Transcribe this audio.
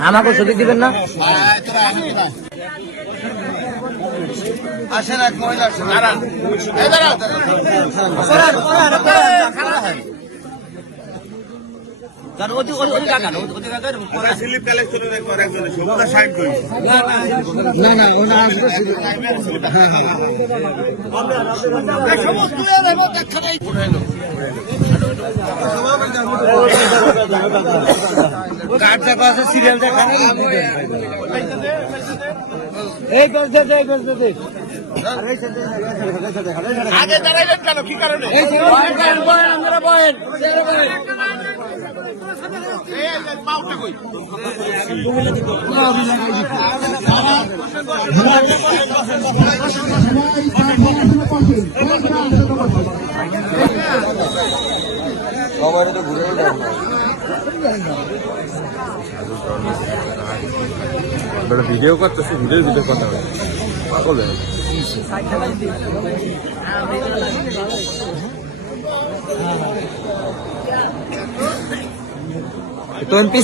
আমাকে ছবি দিবেন না? আসেন এক মহিলা না না ওনা আসবে হ্যাঁ হ্যাঁ পাশে সিরিয়াল দেখা এই করতে দে এই করতে দে আগে দাঁড়াইলেন কেন কি কারণে বয়েন বয়েন বয়েন আমার তো ঘুরে ভিডিও করতেছে ভিডিও ভিডিও কথা হয় পাগল হয়ে তো এমপি